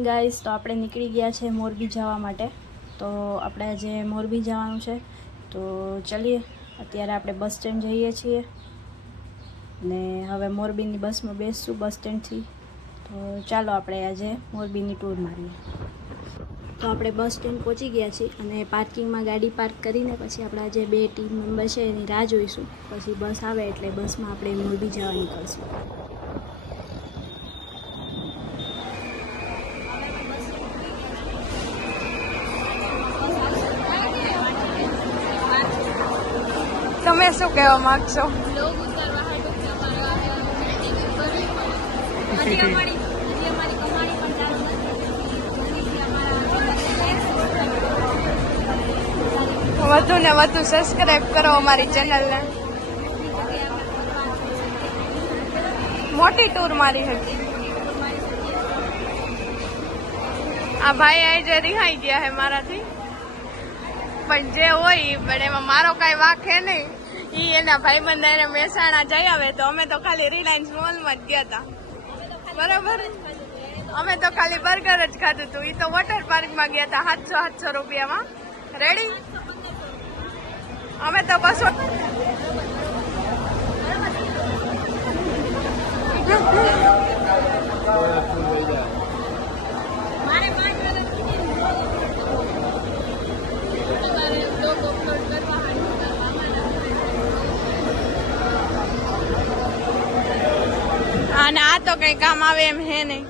Morning guys. તો આપણે નીકળી ગયા છે મોરબી જવા માટે. તો આપણે આજે મોરબી જવાનું છે. તો ચલીએ, અત્યારે આપણે બસ સ્ટેન્ડ જઈએ છીએ ને હવે મોરબીની બસમાં બેસશું બસ સ્ટેન્ડથી. તો ચાલો આપણે આજે મોરબીની ટૂર મારીએ. તો આપણે બસ સ્ટેન્ડ પહોંચી ગયા છીએ અને પાર્કિંગમાં ગાડી પાર્ક કરીને પછી આપણા જે 2 ટીમ મેમ્બર છે એની રાહ જોઈશું. પછી બસ આવે એટલે બસમાં આપણે મોરબી જવા નીકળશું. તમે શું કહેવા માંગશો? વધુ ને વધુ સબસ્ક્રાઇબ કરો અમારી ચેનલને. મોટી ટૂર મારી હતી. આ ભાઈ આજે રિહાઈ ગયા હે મારાથી, પણ જે હોય પણ એમાં મારો કઈ વાંક હે નહીં. ઈ એના ભાઈબંધ એને મહેસાણા જઈ આવે તો અમે તો ખાલી રિલાયન્સ મોલમાં જ ગયા હતા. બરાબર, અમે તો ખાલી બર્ગર જ ખાધું હતું. ઈ તો વોટર પાર્કમાં ગયા હતા 700 રૂપિયામાં. રેડી? અમે તો બસો અને આ તો કઈ કામ આવે એમ હે નહીં.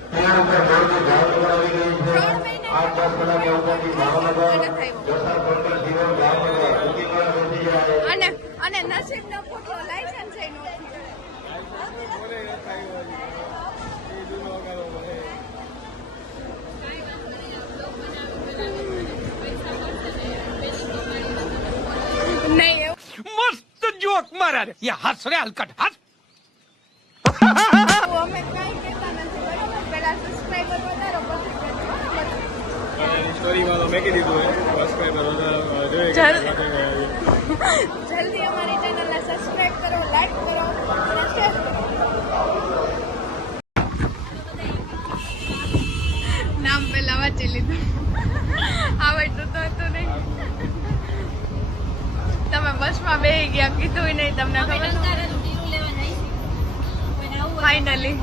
અને નસીબ નો ફોટો લાયસન્સ છે નહીં. मस्त जोक मारा रे ये हंस रे हलकट हंस અમે કઈ કહેતા નથી. બરાબર, પેલા સબસ્ક્રાઇબર વધારો પછી સ્ટોરી માં મેં કીધું હે સબસ્ક્રાઇબર જલ્દી અમારી ચેનલને સબસ્ક્રાઇબ કરો, લાઈક કરો અને શેર કરો. નામ પેલા વાંચી લીધું. આવડતું તો હતું નહીં. તમે બસમાં બેસી ગયા, કીધું નહીં તમને ખબર? ફાઇનલી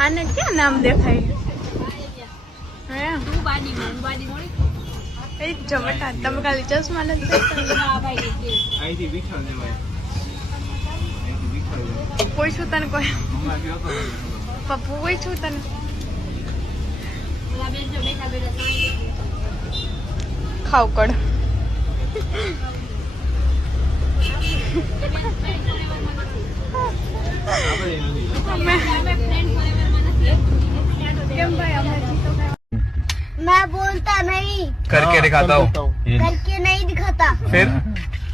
આને ક્યાં નામ દેખાય? એ જ જો બેટા, તમે ખાલી ચશ્મા નથી દેખતા. અહીંથી વિઠ્ઠલ જવાય. પૂછું તને કોઈ? પપ્પુ પૂછું તને? ખાવ કડ. मैं बोलता नहीं, करके दिखाता हूँ. करके नहीं दिखाता, फिर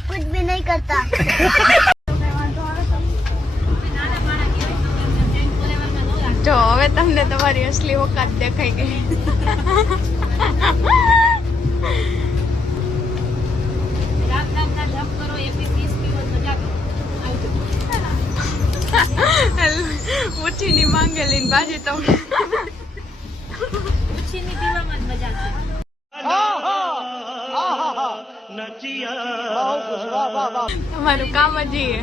कुछ भी नहीं करता. જો હવે તમને તમારી અસલી ઓકાત દેખાઈ ગઈ. ઉછીની માંગેલી ભાજી તો તમારું કામ જ ઈ હે.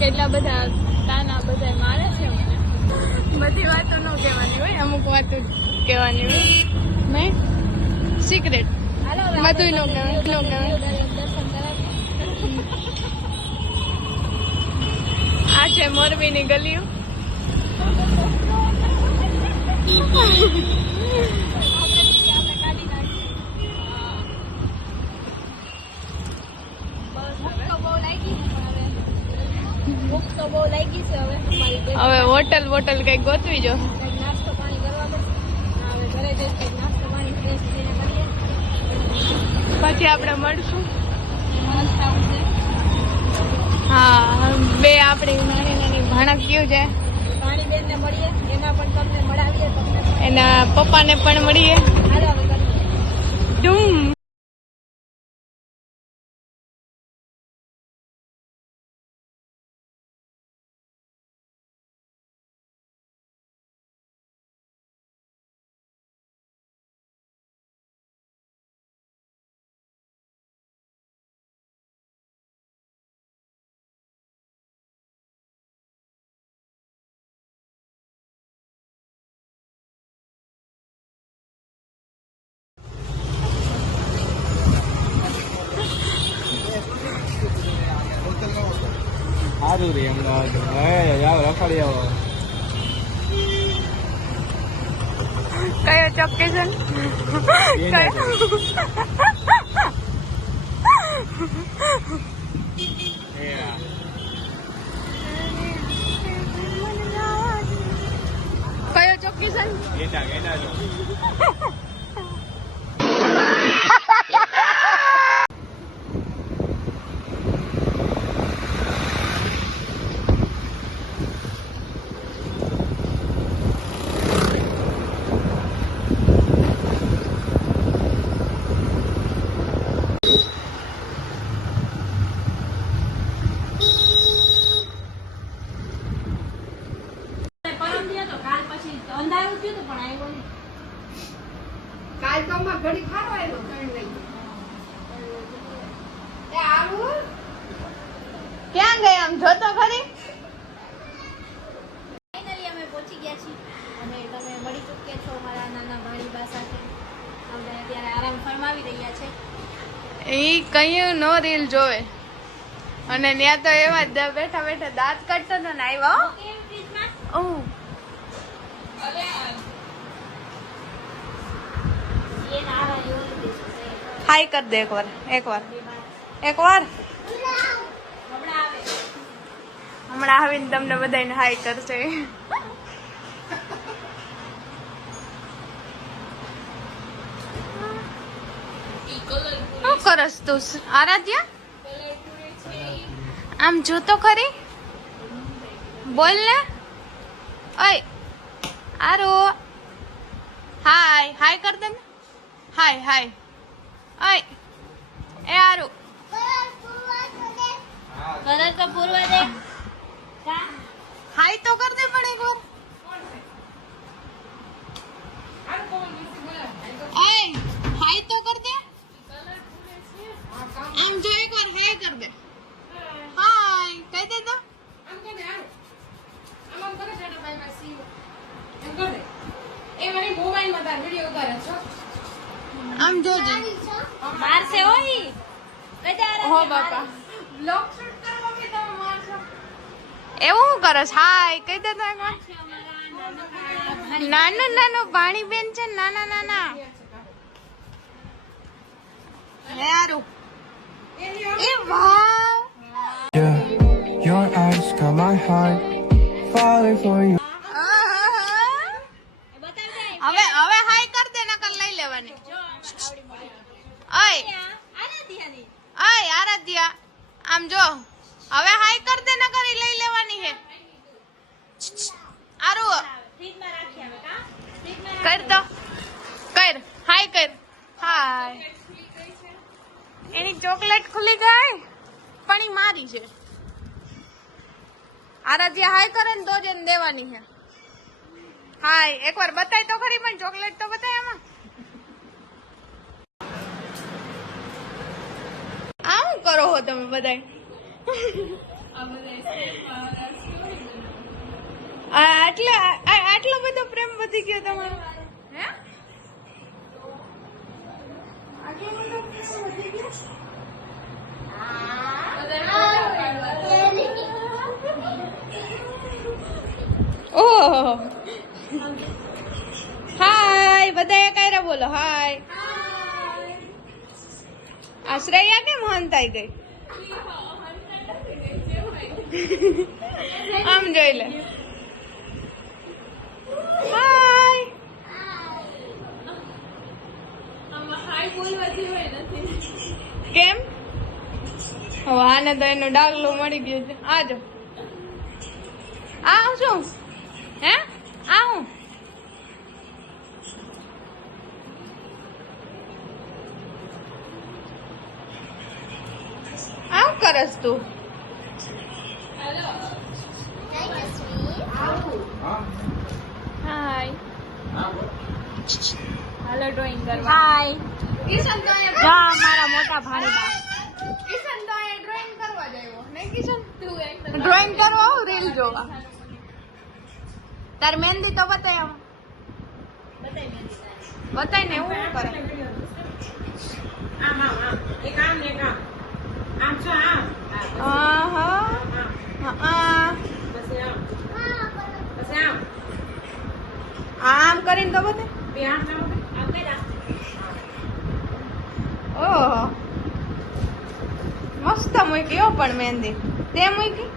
કેટલા બધા તાના બધા મારે છે. બધી વાતો ન કહેવાની હોય, અમુક વાતો કહેવાની હોય. મેં સિક્રેટ બધું ન કહેવાય. આ છે મોરબીની ગલીઓ. હવે હોટલ વોટલ કઈક ગોતવી જો. પછી આપણે મળશું. હા, બે આપણી નાની નાની ભણક કયું છે. પાણી બેન ને મળીએ એના એના પપ્પાને પણ મળીએ. ડૂમ. સારું રે અમદાવાદ. જાવ રખડી આવો. કયો ચોકેશન? કયો ચોકેશન? ગેડા જો. ક્યાં ગયા આમ જોતો ખરી? ફાઇનલી અમે પહોંચી ગયા છીએ અને તમે મળી ચૂક્યા છો મારા નાના ભાણીબા સાથે. અમે અત્યારે આરામ ફરમાવી રહ્યા છે. ઈ કયું નો રીલ જોવે અને ત્યાં તો એવા જ બેઠા બેઠા દાંત કાઢતો હતો ને આવ્યો. ઓહ હાય કર દે એકવાર હમણાં આવીને તમને બધાને હાય કરશે. શું કરસ તું આરાધ્યા? આમ જોતો ખરી, બોલ ને. ઓય આરો હાય કર દે ને. હાય ઓય એ આરો કલર તો પૂરવા દે. હાય તો કર દે પણ એકવાર. ઓય હાય તો કર દે. આમ જો એકવાર હાય કર દે. હાય કહી દે તો. આમ જોજે. બાર સે હોય હો બાપા એવું શું કરસ? હાય કહી દે તો એકવાર. નાનું પાણી બેન છે, નાના હે આરું. એ વાહ, Your eyes got my heart falling for you. હવે હાય કર દે નકર લઈ લેવાની. ઓય આરાધ્યા આમ જો, હવે હાય કર દે નકર ઈ લઈ લેવાની હે. આરુ કર દો, કર હાય કર. હાય. એની ચોકલેટ ખુલી ગઈ પણ ઈ મારી છે. આરાધ્યા હાય કરે ને તો જ એને દેવાની છે. હાય એકવાર બતાય તો ખરી, પણ ચોકલેટ તો બતાય આમાં. આ શું કરો હો તમે બધાય? આટલો બધો પ્રેમ વધી ગયો તમારો? હે આટલો બધો પ્રેમ વધી ગયો? ઓહ હાય બધા કાયરા બોલો. હાય. આશ્રયા કેમ હંતાઈ ગઈ? આમ જોઈ લે. હાય. કેમ? હવે આને તો એનો ડાગલો મળી ગયો છે. આજો આ શું હે? આ હું કરસ તું? હાય. હાલો ડ્રોઈંગ કરવા. હાય. કિશન તો અહીંયા જા મારા મોટા ભાણીબા. કિશન તો અહીંયા ડ્રોઈંગ કરવા જાયો. નહીં કિશન? તું ડ્રોઈંગ કરવા આવ રીલ જોવા. તાર મહેંદી તો બતાય આમ. બતાય ને એવું શું કરે? આમ કરીને તો બતાય. ઓહો મસ્ત મૂકી હો પણ મહેંદી. તે મૂકી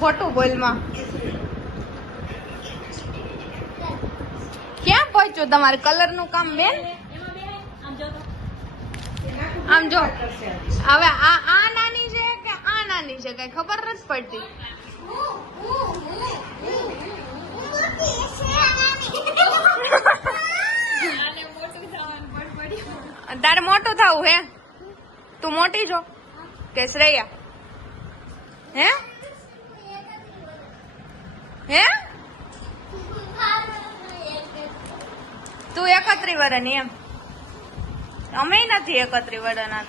ખોટું બોલમાં. ક્યાં પહોંચ્યું તમારે કલર નું કામ બેન? આમ જો હવે આ નાની છે કે આ નાની છે કઈ ખબર નથી પડતી. તારે મોટું થવું હે? તું મોટી છો કે શ્રેયા? હે હે તું 31 વર્ષની એમ? અમે નથી 31 વર્ષના.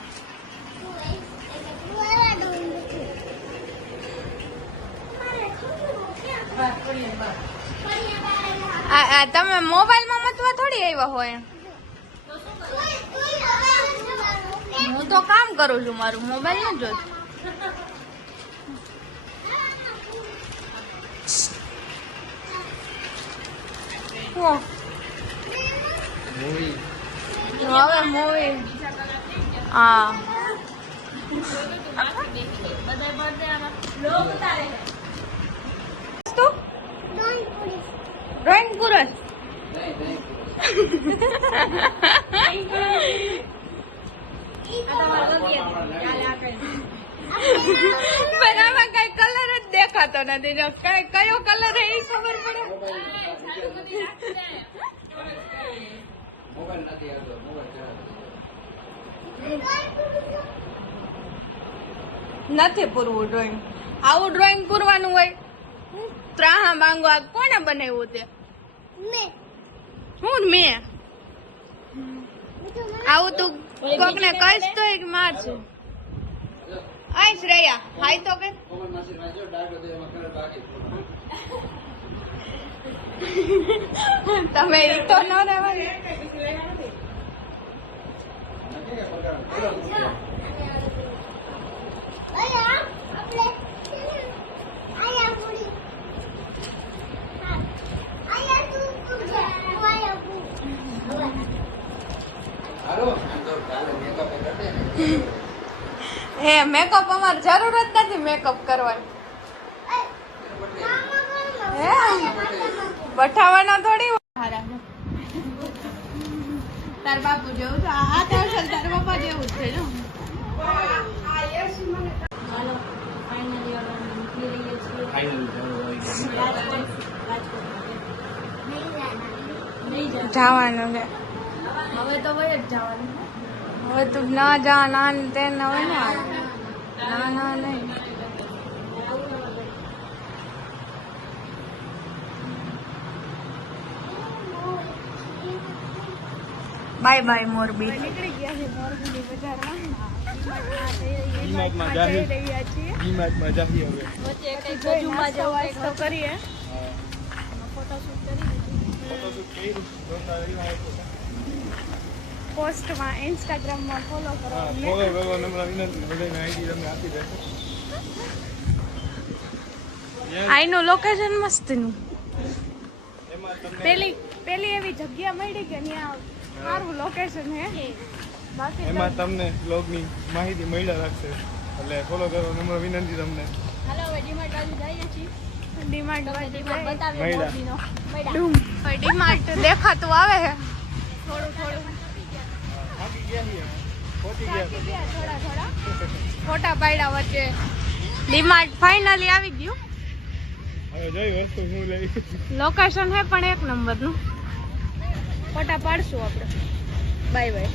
તમે મોબાઈલ માં મતવા થોડી આવ્યા હોય. હું તો કામ કરું છું, મારું મોબાઈલ ન જોત. હવે મૂવી હા ડ્રોઈંગ પૂરો. પણ આમાં કઈ કલર જ દેખાતો નથી. જો કયો કલર એ ખબર પડે નથી પૂરવું ડ્રોઈંગ. આવું ડ્રોઈંગ પૂરવાનું હોય. ત્રાહા માંગવા કોને બનાવ્યું તે? હું મેં આવું તું કોક ને કહીશ તો એક મારશું. આય શ્રેયા હાય તો કે તમે ઈ તો ન રહેવાની. હે મેકઅપ અમારે જરૂર જ નથી મેકઅપ કરવાની. હે બઠાવાના થોડી તાર બાપુ જેવું છે. આ તો તાર બાપા જેવું જ છે. જો જવાનું છે હવે તો વય જ જવાનું. હવે તું ના જા ના તે હવે ના ના નહીં. Bye bye Morbi. નીકળી ગયા છે મોરબીની બજારમાં. ડીમાર્ટમાં જાહી હવે વચ્ચે કઈ ગજુમાં જવું કંઈક તો કરીએ. પોસ્ટમાં ઇન્સ્ટાગ્રામમાં ફોલો કરો. ફોલો કરો નંબર વિનંતી બધાને આઈડી તમને આપી દેશે. આઈનું લોકેશન મસ્તનું. એમાં તમને પેલી એવી જગ્યા મળી કે ત્યાં સારું લોકેશન હે. બાકી એમાં તમને બ્લોગની માહિતી મળ્યા રાખશે એટલે ફોલો કરો નંબર વિનંતી તમને. હાલો હવે ડીમાર્ટ બાજુ જઈએ છીએ. ડિમાન્ડ બતાવીએ મોરબીનો. ડિમાન્ડ દેખાતું આવે છે થોડું થાકી ગયા છીએ પહોંચી ગયા થોડા ફોટા પાડ્યા વચ્ચે. ડિમાન્ડ ફાઇનલી આવી ગયું. હવે જઈ વસ્તુ શું લઈ. લોકેશન હે પણ એક નંબરનું. ફોટા પાડશું આપણે. Bye bye.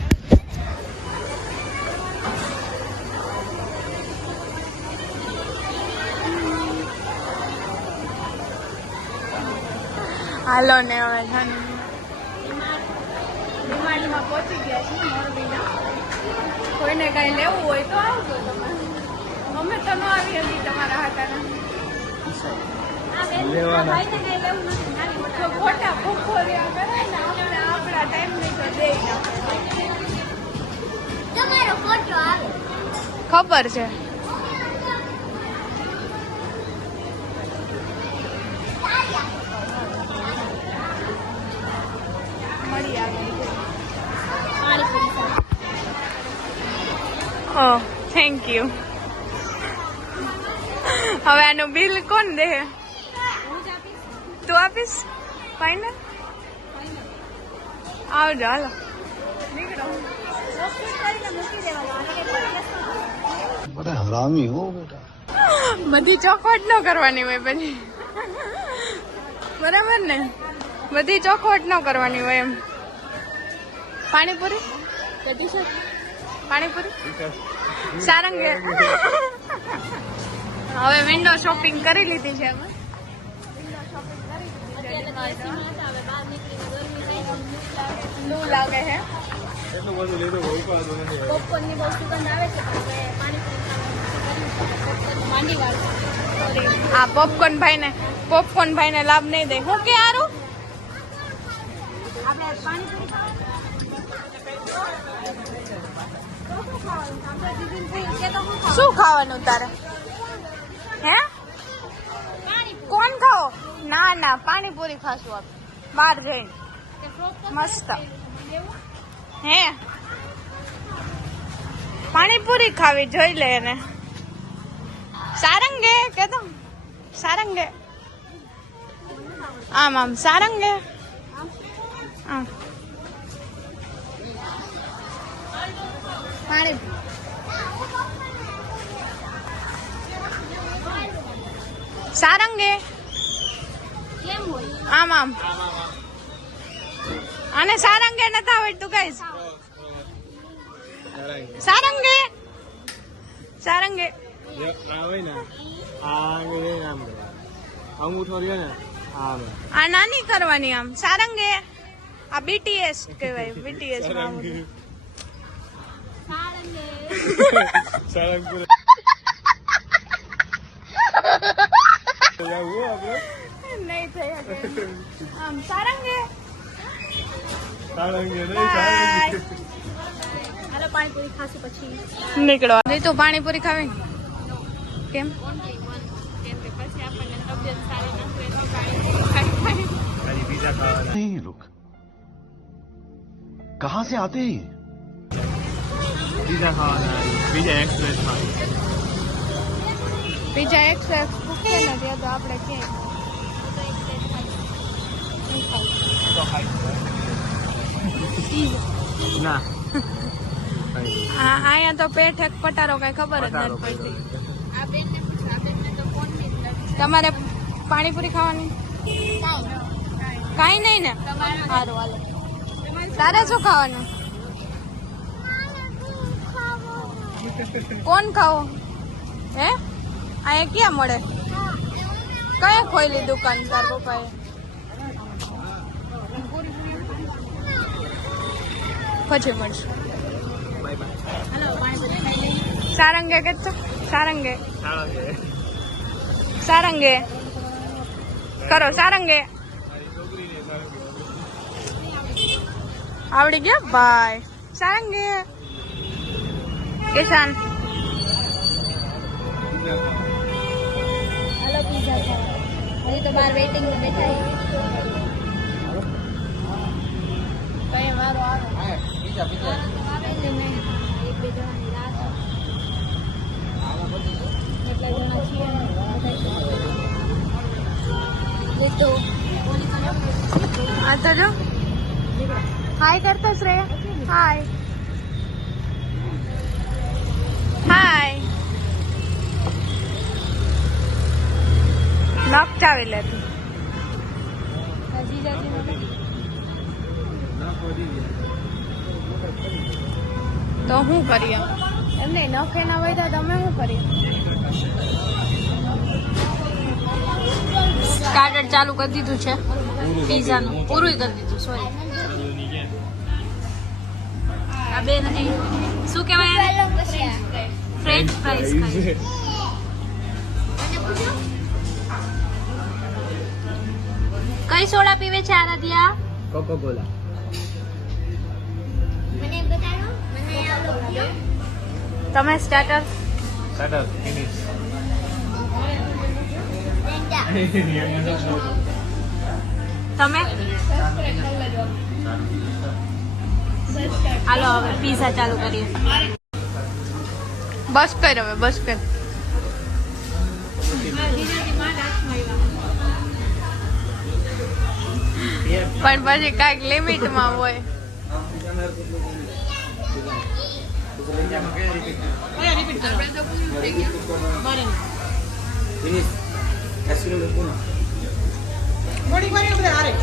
હાલો ને હવે ડીમાર્ટમાં પહોંચી ગયા છીએ મોરબીના. કોઈને કઈ લેવું હોય તો આવજો તમે. અમે તો ન આવી હતી તમારા હાટાના. તો ખોટા ભૂખોરિયા કરે ને આપણે આપણા ટાઈમની તો દે તમારો ફોટો આવે. ખબર છે. ઓહ થેન્ક યુ. હવે આનું બિલ કોણ દે? તું આપીશ? ફાઈનલ આવજો હાલો. बड़ा हरामी हो बेटा. બધી ચોખવટ ન કરવાની હોય પછી, બરાબર ને? બધી ચોખવટ ન કરવાની હોય એમ. પાણીપુરી પાણીપુરી સારંગે. હવે વિન્ડો શોપિંગ કરી લીધી છે અમે. લૂ લાગે છે. એટલું બધું લીધું કે ઉપાડતું નથી. પોપકોર્નની બહુ સુગંધ આવે છે પણ હવે પાણીપુરી માંડી વાર આ પોપકોર્ન ભાઈ ને લાભ નહીં દે. હું કે હારું આપણે પાણીપુરી શું ખાવાનું તારે? હે કોણ ખાઓ? ના ના પાણીપુરી ખાશું આપણે બહાર જઈને મસ્ત. હે પાણીપુરી ખાવી જોઈ લે એને. સારંગે કેતો સારંગે આમ આમ સારંગે આમ સારંગે આમ આમ અને સારંગે નથી આવડતું કઈ. સારંગે સારંગે આવે ને આ આમ અંગૂઠો રહ્યો ને આમ આ નાની કરવાની આમ. સારંગે આ બીટીએસ કહેવાય. બીટીએસ માં સારંગપુર નહીં થઈ શકે આમ. સારંગે સારંગે નહીં Bye. સારંગે. હાલો પાણીપુરી ખાશું પછી નીકળો. નહીં તો પાણીપુરી ખાવી કેમ? नहीं लोग कहाँ से आते हैं? બીજા ખાવાના બીજા એક્સપ્રેસ ખાવાના. બીજા એક્સપ્રેસ ભૂખે નથી તો આપણે ક્યાંય ના અહીંયા તો પેટ એક પટારો કઈ ખબર જ નથી પડતી. તમારે પાણીપુરી ખાવાની કાઈ નહીં ને? સારું હાલો. તારે શું ખાવાનું? કોણ ખાવો? હે અહીંયા ક્યાં મળે? કયા ખોઈલી દુકાન તાર પપ્પાએ? પછી મળશું. સારંગે કે સારંગે સારંગે કરો. સારંગે આવડી ગયા ભાઈ. સારંગે કિશાન હાલો પીઝા ખાવા. હજી તો બહાર વેઇટિંગ માં બેઠા કઈ વારો આવે એટલે નહીં. એક બે જણાની રાહ છે. એટલા જણા છીએ ને બધા તો આ તો જો હાય કરતા શ્રેયા. હાય હાય નખ ચાવી લેતી. તો શું કરીએ એમને નખે ના હોય તો તમે શું કરીએ? સ્ટાર્ટર ચાલુ કરી દીધું છે પીઝાનું, પૂરું કરી દીધું. સોરી, આ બેન હજી શું કહેવાય, ફ્રેન્ચ ફ્રાઈઝ ખાય. કઈ સોડા પીવે છે આરાધ્યા? મને બતાવો, મને આલો કયો. તમે સ્ટાર્ટર સ્ટાર્ટર ફિનિશ તમે હાલો હવે પીઝા ચાલુ કરીએ. બસ કર હવે, બસ કર. પણ પછી કાંઈક લિમિટમાં હોય.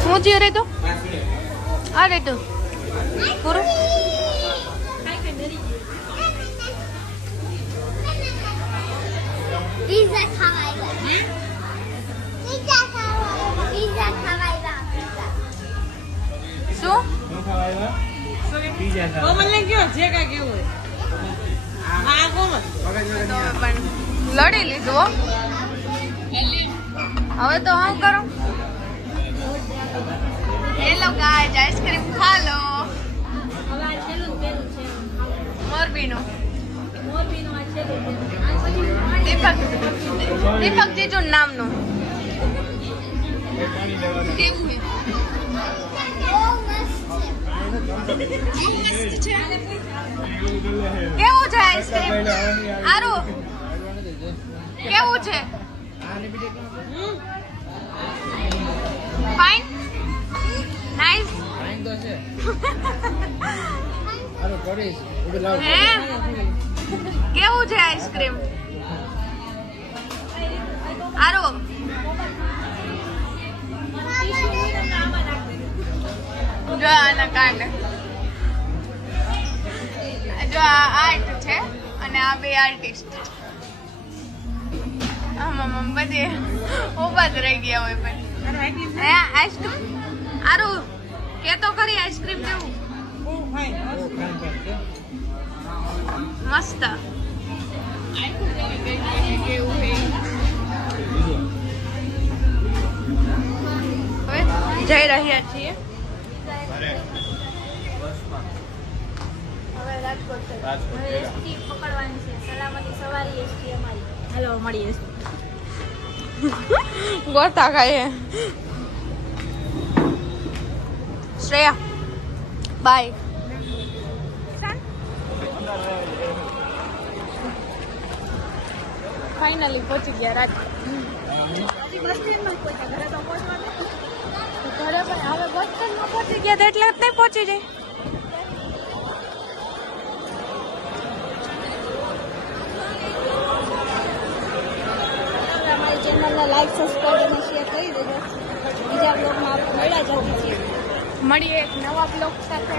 શું થયું રે તો? અરે તું પૂરું પિઝા ખાવા આવ્યા. પિઝા ખાવા આવ્યા. શું? પણ લડી લીધું હો. હવે તો હું કરું. હેલો ગાઈસ, આઈસ્ક્રીમ ખા લો. મોરબીનું દીપક જીજુ નામનું. કેવું છે? કેવું છે આઈસ્ક્રીમ? સારું. કેવું છે? Fine, nice. હે, કેવું છે આઈસ્ક્રીમ? સારું. જો આના કાંડ, જો આ આર્ટ છે અને આ બે આર્ટિસ્ટ. આમાં બધી ઉભા જ રહી ગયા હોય. પણ હે આઈસ્ક્રીમ સારું કે તો ખરી. આઈસ્ક્રીમ કેવું? મસ્ત. હવે જઈ રહ્યા છીએ એસટી પકડવાની છે. સલામતી સવારી એસટી અમારી. હાલો મળીએ. ગોતા ખાઈએ. શ્રેયા બાય. ફાઇનલી પહોંચી ગયા રાત. ઘરે પણ હવે બસ સ્ટેન્ડમાં પહોંચી ગયા એટલે જ નહીં પહોંચી જાય. અમારી ચેનલને લાઈક, સબસ્ક્રાઈબ અને શેર કરી દેજો. બીજા બ્લોગમાં આપણે મળ્યા જતી છીએ. મળીએ એક નવા બ્લોગ સાથે.